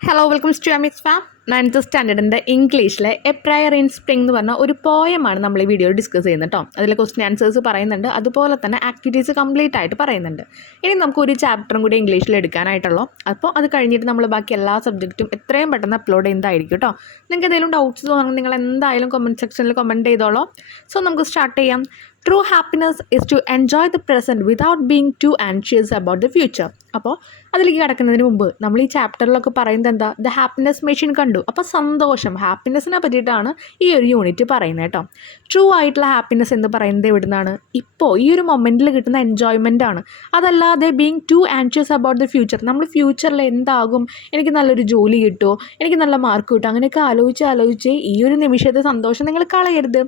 Hello welcome to Emix farm. 9th സ്റ്റാൻഡേർഡിൻ്റെ ഇംഗ്ലീഷിലെ a prayer in spring എന്ന് പറഞ്ഞ ഒരു പോയമാണ് നമ്മൾ ഈ വീഡിയോയിൽ ഡിസ്കസ് ചെയ്യുന്നത് കേട്ടോ. അതിൽ ക്വസ്റ്റ്യൻ ആൻസേഴ്സ് പറയുന്നുണ്ട്, അതുപോലെ തന്നെ ആക്ടിവിറ്റീസ് കംപ്ലീറ്റ് ആയിട്ട് പറയുന്നുണ്ട്. ഇനി നമുക്ക് ഒരു ചാപ്റ്ററും കൂടി ഇംഗ്ലീഷിൽ എടുക്കാനായിട്ടുള്ളൂ. അപ്പോൾ അത് കഴിഞ്ഞിട്ട് നമ്മൾ ബാക്കി എല്ലാ സബ്ജക്റ്റും എത്രയും പെട്ടെന്ന് അപ്ലോഡ് ചെയ്യുന്നതായിരിക്കും കേട്ടോ. നിങ്ങൾക്ക് എന്തെങ്കിലും ഡൗട്ട്സ് തോന്നുന്നു നിങ്ങൾ എന്തായാലും കമൻറ്റ് സെക്ഷനിൽ കമൻറ്റ് ചെയ്തോളൂ. സോ നമുക്ക് സ്റ്റാർട്ട് ചെയ്യാം. True happiness is to enjoy the present without being too anxious about the future. അപ്പോൾ അതിലേക്ക് കിടക്കുന്നതിന് മുമ്പ് നമ്മൾ ഈ ചാപ്റ്ററിലൊക്കെ പറയുന്നത് എന്താ, ദ ഹാപ്പിനെസ് മെഷീൻ കണ്ടു. അപ്പോൾ സന്തോഷം, ഹാപ്പിനെസ്സിനെ പറ്റിയിട്ടാണ് ഈ ഒരു യൂണിറ്റ് പറയുന്നത് കേട്ടോ. ട്രൂ ആയിട്ടുള്ള ഹാപ്പിനെസ് എന്ന് പറയുന്നത് എവിടുന്നാണ്? ഇപ്പോൾ ഈ ഒരു മൊമെൻറ്റിൽ കിട്ടുന്ന എൻജോയ്മെൻ്റ് ആണ്. അതല്ലാതെ being too anxious about the future, നമ്മൾ ഫ്യൂച്ചറിൽ എന്താകും, എനിക്ക് നല്ലൊരു ജോലി കിട്ടുമോ, എനിക്ക് നല്ല മാർക്ക് കിട്ടുമോ, അങ്ങനെയൊക്കെ ആലോചിച്ച് ഈ ഒരു നിമിഷത്തെ സന്തോഷം നിങ്ങൾ കളയരുത്.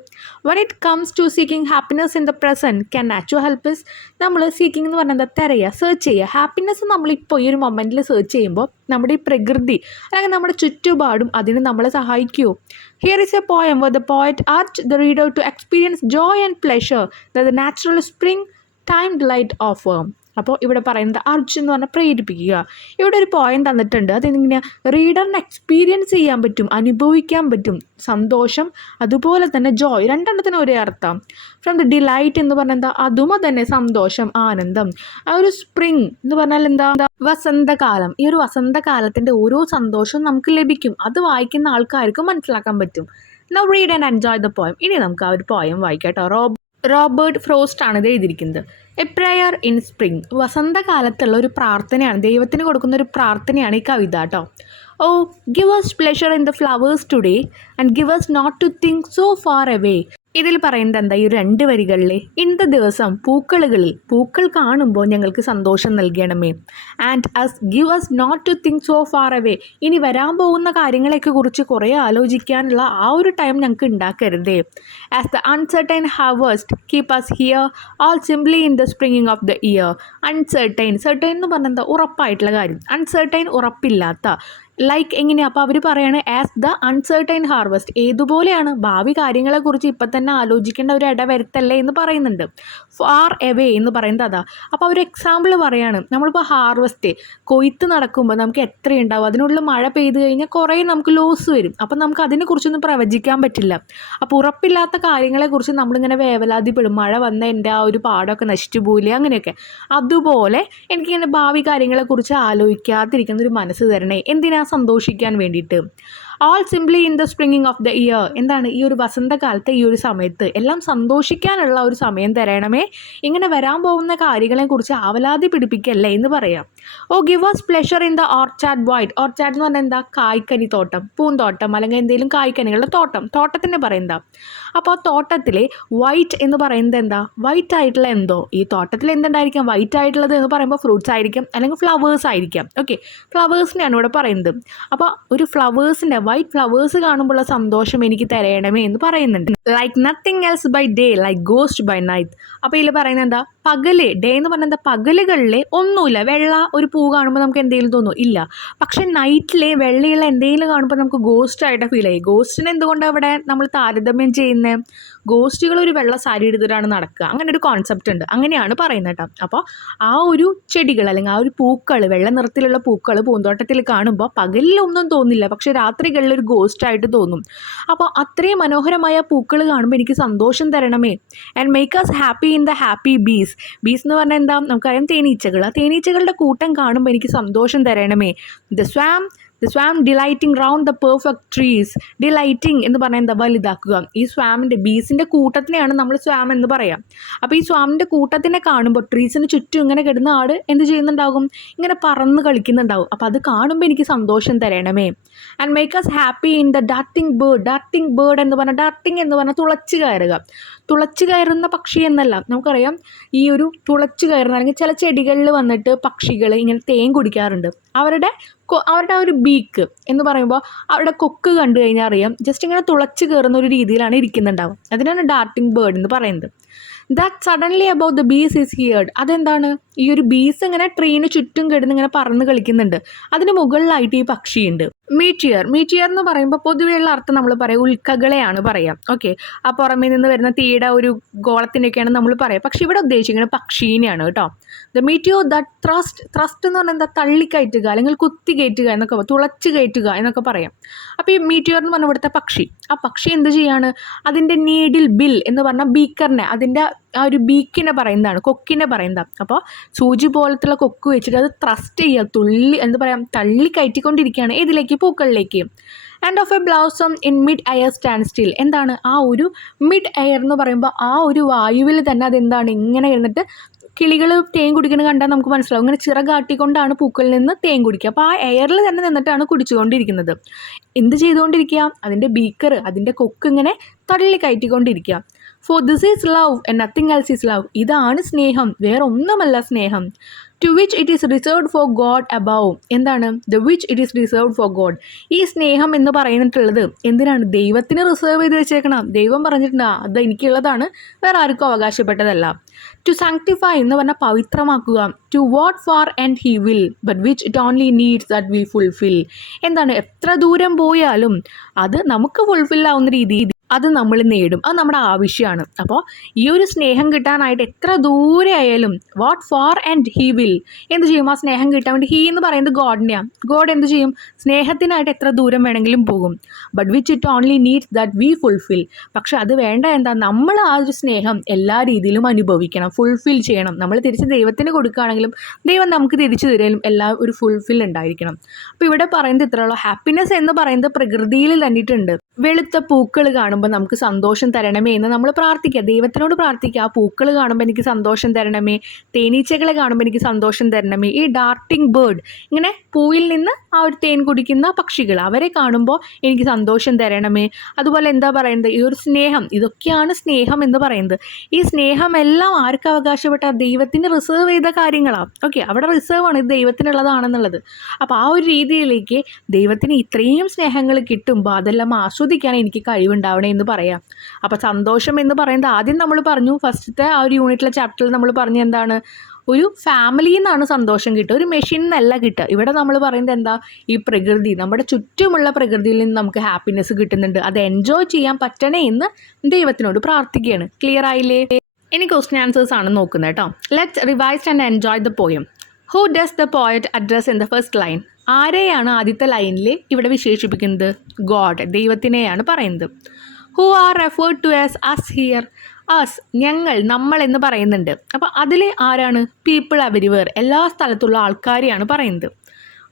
When it comes to seeking happiness in the present can natural help us, നമ്മൾ സീക്കിംഗ് എന്ന് പറഞ്ഞാൽ എന്താ, തിരയുക, സെർച്ച് ചെയ്യുക. ഹാപ്പിനെസ് നമ്മളിപ്പോൾ ഈ ഒരു മൊമെൻറ്റിൽ സെർച്ച് ചെയ്യുമ്പോൾ നമ്മുടെ ഈ പ്രകൃതി അല്ലെങ്കിൽ നമ്മുടെ ചുറ്റുപാടും അതിന് നമ്മളെ സഹായിക്കുമോ? Here is A poem where the poet urged the reader to experience joy and pleasure that the natural spring time delight offer. അപ്പോൾ ഇവിടെ പറയുന്നത് അർജ് എന്ന് പറഞ്ഞാൽ പ്രേരിപ്പിക്കുക. ഇവിടെ ഒരു പോയിന്റ് തന്നിട്ടുണ്ട്, അതെങ്ങനെയാണ് റീഡറിന് എക്സ്പീരിയൻസ് ചെയ്യാൻ പറ്റും, അനുഭവിക്കാൻ പറ്റും സന്തോഷം, അതുപോലെ തന്നെ ജോയ്, രണ്ടെണ്ണത്തിന് ഒരേ അർത്ഥം. ഫ്രം ദ ഡിലൈറ്റ് എന്ന് പറഞ്ഞാൽ എന്താ, അതും തന്നെ സന്തോഷം, ആനന്ദം. ആ ഒരു സ്പ്രിങ് എന്ന് പറഞ്ഞാൽ എന്താ, വസന്തകാലം. ഈ ഒരു വസന്തകാലത്തിൻ്റെ ഓരോ സന്തോഷവും നമുക്ക് ലഭിക്കും. അത് വായിക്കുന്ന ആൾക്കാർക്ക് മനസ്സിലാക്കാൻ പറ്റും. Now read and enjoy the poem. ഇനി നമുക്ക് ആ ഒരു പോയം വായിക്കാം കേട്ടോ. റോബർട്ട് ഫ്രോസ്റ്റ് ആണ് ഇത് എഴുതിയിരിക്കുന്നത്. എ പ്രയർ ഇൻ സ്പ്രിംഗ്, വസന്തകാലത്തുള്ള ഒരു പ്രാർത്ഥനയാണ്, ദൈവത്തിന് കൊടുക്കുന്ന ഒരു പ്രാർത്ഥനയാണ് ഈ കവിത കേട്ടോ. ഓ give us pleasure in the flowers today and give us not to think so far away. ഇതിൽ പറയുന്നത് എന്താ, ഈ രണ്ട് വരികളിലെ ഇന്നത്തെ ദിവസം പൂക്കൾ കാണുമ്പോൾ ഞങ്ങൾക്ക് സന്തോഷം നൽകണമേ. And us give us not to think so far away, ഇനി വരാൻ പോകുന്ന കാര്യങ്ങളെയൊക്കെ കുറിച്ച് കുറേ ആലോചിക്കാനുള്ള ആ ഒരു ടൈം ഞങ്ങൾക്ക് ഉണ്ടാക്കരുതേ. As the uncertain harvest keep us here all simply in the springing of the year. Uncertain എന്ന് പറഞ്ഞാൽ എന്താ, ഉറപ്പായിട്ടുള്ള കാര്യം. അൺസർട്ടൈൻ ഉറപ്പില്ലാത്ത, ലൈക്ക് എങ്ങനെയാണ്, അപ്പോൾ അവർ പറയണേ ആസ് ദ അൺസർട്ടൈൻ ഹാർവസ്റ്റ്, ഏതുപോലെയാണ്, ഭാവി കാര്യങ്ങളെക്കുറിച്ച് ഇപ്പം തന്നെ ആലോചിക്കേണ്ട ഒരു ഇടവരുത്തല്ലേ എന്ന് പറയുന്നുണ്ട്. ഫാർ എവേ എന്ന് പറയുന്നത് അതാ. അപ്പോൾ ഒരു എക്സാമ്പിൾ പറയാണ്, നമ്മളിപ്പോൾ ഹാർവസ്റ്റ് കൊയ്ത്ത് നടക്കുമ്പോൾ നമുക്ക് എത്രയുണ്ടാവും, അതിനുള്ള മഴ പെയ്ത് കഴിഞ്ഞാൽ കുറേ നമുക്ക് ലോസ് വരും. അപ്പം നമുക്ക് അതിനെക്കുറിച്ചൊന്നും പ്രവചിക്കാൻ പറ്റില്ല. അപ്പോൾ ഉറപ്പില്ലാത്ത കാര്യങ്ങളെക്കുറിച്ച് നമ്മളിങ്ങനെ വേവലാതിപ്പെടും, മഴ വന്ന എൻ്റെ ആ ഒരു പാടമൊക്കെ നശിച്ചു പോയില്ലേ, അങ്ങനെയൊക്കെ. അതുപോലെ എനിക്കിങ്ങനെ ഭാവി കാര്യങ്ങളെക്കുറിച്ച് ആലോചിക്കാതിരിക്കുന്ന ഒരു മനസ്സ് തരണേ. എന്തിനാ? സന്തോഷിക്കാൻ വേണ്ടിയിട്ട്. All simply in the springing of the year, എന്താണ്, ഈ ഒരു വസന്തകാലത്തെ ഈ ഒരു സമയത്ത് എല്ലാം സന്തോഷിക്കാനുള്ള ഒരു സമയം തരണമേ. ഇങ്ങനെ വരാൻ പോകുന്ന കാര്യങ്ങളെക്കുറിച്ച് ആവലാതി പിടിപ്പിക്കല്ലേ എന്ന് പറയാം. Oh give us pleasure in the orchard wide. Orchard എന്ന് പറഞ്ഞാൽ എന്താ, കായ്ക്കനി തോട്ടം, പൂന്തോട്ടം, അല്ലെങ്കിൽ എന്തെങ്കിലും കായ്ക്കനികളുടെ തോട്ടത്തിന് പറയുന്നതാ. അപ്പോൾ ആ തോട്ടത്തിൽ വൈറ്റ് എന്ന് പറയുന്നത് എന്താ, വൈറ്റ് ആയിട്ടുള്ള എന്തോ, ഈ തോട്ടത്തിൽ എന്തുണ്ടായിരിക്കാം, വൈറ്റ് ആയിട്ടുള്ളത് എന്ന് പറയുമ്പോൾ ഫ്രൂട്ട്സ് ആയിരിക്കാം, അല്ലെങ്കിൽ ഫ്ലവേഴ്സ് ആയിരിക്കാം. ഓക്കെ, ഫ്ലവേഴ്സിനെയാണ് ഇവിടെ പറയുന്നത്. അപ്പോൾ ഒരു ഫ്ലവേഴ്സിൻ്റെ, വൈറ്റ് ഫ്ലവേഴ്സ് കാണുമ്പോഴുള്ള സന്തോഷം എനിക്ക് തരയണമേ എന്ന് പറയുന്നുണ്ട്. Like nothing else by day like ghost by night. അപ്പോൾ ഇതിൽ പറയുന്നത് എന്താ, പകല്, ഡേ എന്ന് പറഞ്ഞാൽ എന്താ, പകലുകളിൽ ഒന്നുമില്ല, വെള്ള ഒരു പൂ കാണുമ്പോൾ നമുക്ക് എന്തെങ്കിലും തോന്നും, ഇല്ല. പക്ഷെ നൈറ്റിലെ വെള്ളയുള്ള എന്തെങ്കിലും കാണുമ്പോൾ നമുക്ക് ഗോസ്റ്റ് ആയിട്ട് ഫീൽ ചെയ്യും. ഗോസ്റ്റിനെ എന്തുകൊണ്ടാണ് അവിടെ നമ്മൾ താരതമ്യം ചെയ്യുന്നത്? ഗോസ്റ്റുകൾ ഒരു വെള്ള സാരി എടുത്തിട്ടാണ് നടക്കുക, അങ്ങനെ ഒരു കോൺസെപ്റ്റ് ഉണ്ട്, അങ്ങനെയാണ് പറയുന്നത് കേട്ടോ. അപ്പോൾ ആ ഒരു ചെടികൾ അല്ലെങ്കിൽ ആ ഒരു പൂക്കൾ, വെള്ള നിറത്തിലുള്ള പൂക്കൾ പൂന്തോട്ടത്തിൽ കാണുമ്പോൾ പകലിലൊന്നും തോന്നില്ല, പക്ഷെ രാത്രികളിൽ ഒരു ഗോസ്റ്റ് ആയിട്ട് തോന്നും. അപ്പോൾ അത്രയും മനോഹരമായ പൂക്കൾ കാണുമ്പോൾ എനിക്ക് സന്തോഷം തരണമേ. And make us happy in the happy bees എന്ന് പറഞ്ഞാൽ എന്താ, നമുക്കറിയാം തേനീച്ചകൾ, ആ തേനീച്ചകളുടെ കൂട്ടം കാണുമ്പോൾ എനിക്ക് സന്തോഷം തരണമേ. The swarm delighting round the perfect trees. Delighting എന്ന് പറഞ്ഞാൽ എന്താ, വലുതാക്കുക. ഈ സ്വാമിൻ്റെ, ബീസിൻ്റെ കൂട്ടത്തിനെയാണ് നമ്മൾ സ്വാം എന്ന് പറയാം. അപ്പോൾ ഈ സ്വാമിൻ്റെ കൂട്ടത്തിനെ കാണുമ്പോൾ ട്രീസിന് ചുറ്റും ഇങ്ങനെ കിടന്ന ആട് എന്ത് ചെയ്യുന്നുണ്ടാകും, ഇങ്ങനെ പറന്ന് കളിക്കുന്നുണ്ടാവും. അപ്പോൾ അത് കാണുമ്പോൾ എനിക്ക് സന്തോഷം തരണമേ. And make us happy in the darting bird എന്ന് പറഞ്ഞാൽ, ഡർട്ടിംഗ് എന്ന് പറഞ്ഞാൽ തുളച്ച് കയറുന്ന പക്ഷി എന്നല്ല, നമുക്കറിയാം ഈ ഒരു തുളച്ച് കയറുന്ന, അല്ലെങ്കിൽ ചില ചെടികളിൽ വന്നിട്ട് പക്ഷികൾ ഇങ്ങനെ തേൻ കുടിക്കാറുണ്ട്. അവരുടെ ആ ഒരു ബീക്ക് എന്ന് പറയുമ്പോൾ അവരുടെ കൊക്ക് കണ്ടു കഴിഞ്ഞാൽ അറിയാം, ജസ്റ്റ് ഇങ്ങനെ തുളച്ച് കയറുന്ന ഒരു രീതിയിലാണ് ഇരിക്കുന്നുണ്ടാവും. അതിനാണ് ഡാർട്ടിംഗ് ബേർഡ് എന്ന് പറയുന്നത്. That suddenly about the bees is heard. അതെന്താണ്, ഈ ഒരു ബീസ് ഇങ്ങനെ ട്രീന് ചുറ്റും കിടന്ന് ഇങ്ങനെ പറന്ന് കളിക്കുന്നുണ്ട്, അതിന് മുകളിലായിട്ട് ഈ പക്ഷിയുണ്ട്. മീറ്റിയർ എന്ന് പറയുമ്പോൾ പൊതുവെയുള്ള അർത്ഥം നമ്മൾ പറയാം ഉൽക്കകളെയാണ് പറയാം. ഓക്കെ, ആ പുറമേ നിന്ന് വരുന്ന തീയുടെ ഒരു ഗോളത്തിനൊക്കെയാണ് നമ്മൾ പറയാം. പക്ഷെ ഇവിടെ ഉദ്ദേശിക്കുന്നത് പക്ഷീനെയാണ് കേട്ടോ. ദ മീറ്റിയോ ദറ്റ് ത്രസ്റ്റ് എന്ന് പറഞ്ഞാൽ എന്താ, തള്ളിക്കയറ്റുക അല്ലെങ്കിൽ കുത്തി കയറ്റുക എന്നൊക്കെ, തുളച്ച് കയറ്റുക എന്നൊക്കെ പറയാം. അപ്പോൾ ഈ മീറ്റിയർ എന്ന് പറഞ്ഞ ഇവിടുത്തെ പക്ഷി, ആ പക്ഷി എന്ത് ചെയ്യാണ്, അതിൻ്റെ നീഡിൽ ബിൽ എന്ന് പറഞ്ഞാൽ ബീക്കറിനെ, അതിൻ്റെ ആ ഒരു ബീക്കിനെ പറയുന്നതാണ്, കൊക്കിനെ പറയുന്നതാണ്. അപ്പോൾ സൂചി പോലത്തുള്ള കൊക്ക് വെച്ചിട്ട് അത് ത്രസ്റ്റ് ചെയ്യുക, എന്താ പറയുക, തള്ളി കയറ്റിക്കൊണ്ടിരിക്കുകയാണ് ഏതിലേക്ക്, പൂക്കളിലേക്ക്. And off a blossom in mid air stand still, എന്താണ് ആ ഒരു മിഡ് എയർ എന്ന് പറയുമ്പോൾ ആ ഒരു വായുവിൽ തന്നെ അതെന്താണ് ഇങ്ങനെ ഇരുന്നിട്ട്, കിളികൾ തേൻ കുടിക്കുന്നത് കണ്ടാൽ നമുക്ക് മനസ്സിലാവും, ഇങ്ങനെ ചിറകാട്ടിക്കൊണ്ടാണ് പൂക്കളിൽ നിന്ന് തേൻ കുടിക്കുക. അപ്പോൾ ആ എയറിൽ തന്നെ നിന്നിട്ടാണ് കുടിച്ചുകൊണ്ടിരിക്കുന്നത്. എന്ത് ചെയ്തുകൊണ്ടിരിക്കുക, അതിൻ്റെ ബീക്കർ, അതിൻ്റെ കൊക്ക് ഇങ്ങനെ തള്ളി കയറ്റിക്കൊണ്ടിരിക്കുക. For this is love and nothing else is love, ഇതാണ് സ്നേഹം, വേറെ ഒന്നുമല്ല സ്നേഹം. To which it is reserved for God above, എന്താണ് the which it is reserved for God, ഈ സ്നേഹം എന്ന് പറയുന്നിട്ടുള്ളത് എന്തിനാണ്, ദൈവത്തിന് റിസർവ് ചെയ്ത് വെച്ചേക്കണം. ദൈവം പറഞ്ഞിട്ടുണ്ട് അത് എനിക്കുള്ളതാണ്, വേറെ ആർക്കും അവകാശപ്പെട്ടതല്ല. ടു സാങ്ക്ടിഫൈ എന്ന് പറഞ്ഞാൽ പവിത്രമാക്കുക. To what far and he will but which it only needs that we fulfil, എന്താണ് എത്ര ദൂരം പോയാലും അത് നമുക്ക് ഫുൾഫിൽ ആവുന്ന രീതിയിൽ അത് നമ്മൾ നേടും, അത് നമ്മുടെ ആവശ്യമാണ്. അപ്പോൾ ഈ ഒരു സ്നേഹം കിട്ടാനായിട്ട് എത്ര ദൂരെ ആയാലും, what far and he will, എന്ത് ചെയ്യും, ആ സ്നേഹം കിട്ടാൻ വേണ്ടി, ഹി എന്ന് പറയുന്നത് ഗോഡിനെയാണ്, ഗോഡ് എന്ത് ചെയ്യും, സ്നേഹത്തിനായിട്ട് എത്ര ദൂരം വേണമെങ്കിലും പോകും. But which it only needs that we fulfil, പക്ഷെ അത് വേണ്ട എന്താ, നമ്മൾ ആ ഒരു സ്നേഹം എല്ലാ രീതിയിലും അനുഭവിക്കണം, ഫുൾഫിൽ ചെയ്യണം. നമ്മൾ തിരിച്ച് ദൈവത്തിന് കൊടുക്കുകയാണെങ്കിലും ദൈവം നമുക്ക് തിരിച്ചു തരാനും എല്ലാം ഒരു ഫുൾഫിൽ ഉണ്ടായിരിക്കണം. അപ്പോൾ ഇവിടെ പറയുന്നത് ഇത്രയുള്ള ഹാപ്പിനെസ് എന്ന് പറയുന്നത് പ്രകൃതിയിൽ തന്നിട്ടുണ്ട്. വെളുത്ത പൂക്കൾ കാണുമ്പോൾ നമുക്ക് സന്തോഷം തരണമേ എന്ന് നമ്മൾ പ്രാർത്ഥിക്കുക, ദൈവത്തിനോട് പ്രാർത്ഥിക്കുക. ആ പൂക്കൾ കാണുമ്പോൾ എനിക്ക് സന്തോഷം തരണമേ, തേനീച്ചകളെ കാണുമ്പോൾ എനിക്ക് സന്തോഷം തരണമേ, ഈ ഡാർട്ടിംഗ് ബേർഡ്, ഇങ്ങനെ പൂവിൽ നിന്ന് ആ ഒരു തേൻ കുടിക്കുന്ന പക്ഷികൾ, അവരെ കാണുമ്പോൾ എനിക്ക് സന്തോഷം തരണമേ. അതുപോലെ എന്താ പറയുന്നത്, ഈ ഒരു സ്നേഹം, ഇതൊക്കെയാണ് സ്നേഹം എന്ന് പറയുന്നത്. ഈ സ്നേഹമെല്ലാം ആർക്ക് അവകാശപ്പെട്ട, ദൈവത്തിന് റിസർവ് ചെയ്ത കാര്യങ്ങളാണ്. ഓക്കെ, അവിടെ റിസർവ് ആണ്, ഇത് ദൈവത്തിനുള്ളതാണെന്നുള്ളത്. അപ്പോൾ ആ ഒരു രീതിയിലേക്ക് ദൈവത്തിന് ഇത്രയും സ്നേഹങ്ങൾ കിട്ടുമ്പോൾ അതെല്ലാം ആസ്വദിക്കാൻ എനിക്ക് കഴിവുണ്ടാവണേ എന്ന് പറയാം. അപ്പോൾ സന്തോഷം എന്ന് പറയുന്നത് ആദ്യം നമ്മൾ പറഞ്ഞു, ഫസ്റ്റത്തെ ആ ഒരു യൂണിറ്റിലെ ചാപ്റ്ററിൽ നമ്മൾ പറഞ്ഞു എന്താണ്, ഒരു ഫാമിലിയിൽ നിന്നാണ് സന്തോഷം കിട്ടുക, ഒരു മെഷീൻ എന്നല്ല കിട്ടുക. ഇവിടെ നമ്മൾ പറയുന്നത് എന്താ, ഈ പ്രകൃതി, നമ്മുടെ ചുറ്റുമുള്ള പ്രകൃതിയിൽ നിന്ന് നമുക്ക് ഹാപ്പിനെസ് കിട്ടുന്നുണ്ട്, അത് എൻജോയ് ചെയ്യാൻ പറ്റണേ എന്ന് ദൈവത്തിനോട് പ്രാർത്ഥിക്കുകയാണ്. ക്ലിയർ ആയില്ലേ? ഇനി ക്വസ്റ്റ്യൻ ആൻസേഴ്സ് ആണ് നോക്കുന്നത് കേട്ടോ. Let's revise and enjoy the poem. Who does the poet address in the first line, ആരെയാണ് ആദ്യത്തെ ലൈനിൽ ഇവിടെ വിശേഷിപ്പിക്കുന്നത്, ഗോഡ്, ദൈവത്തിനെയാണ് പറയുന്നത്. Who are referred to as us here, us, ഞങ്ങൾ, നമ്മൾ എന്ന് പറയുന്നുണ്ട്. അപ്പോൾ അതിൽ ആരാണ്, പീപ്പിൾ എവരിവെയർ, എല്ലാ സ്ഥലത്തുള്ള ആൾക്കാരെയാണ് പറയുന്നത്.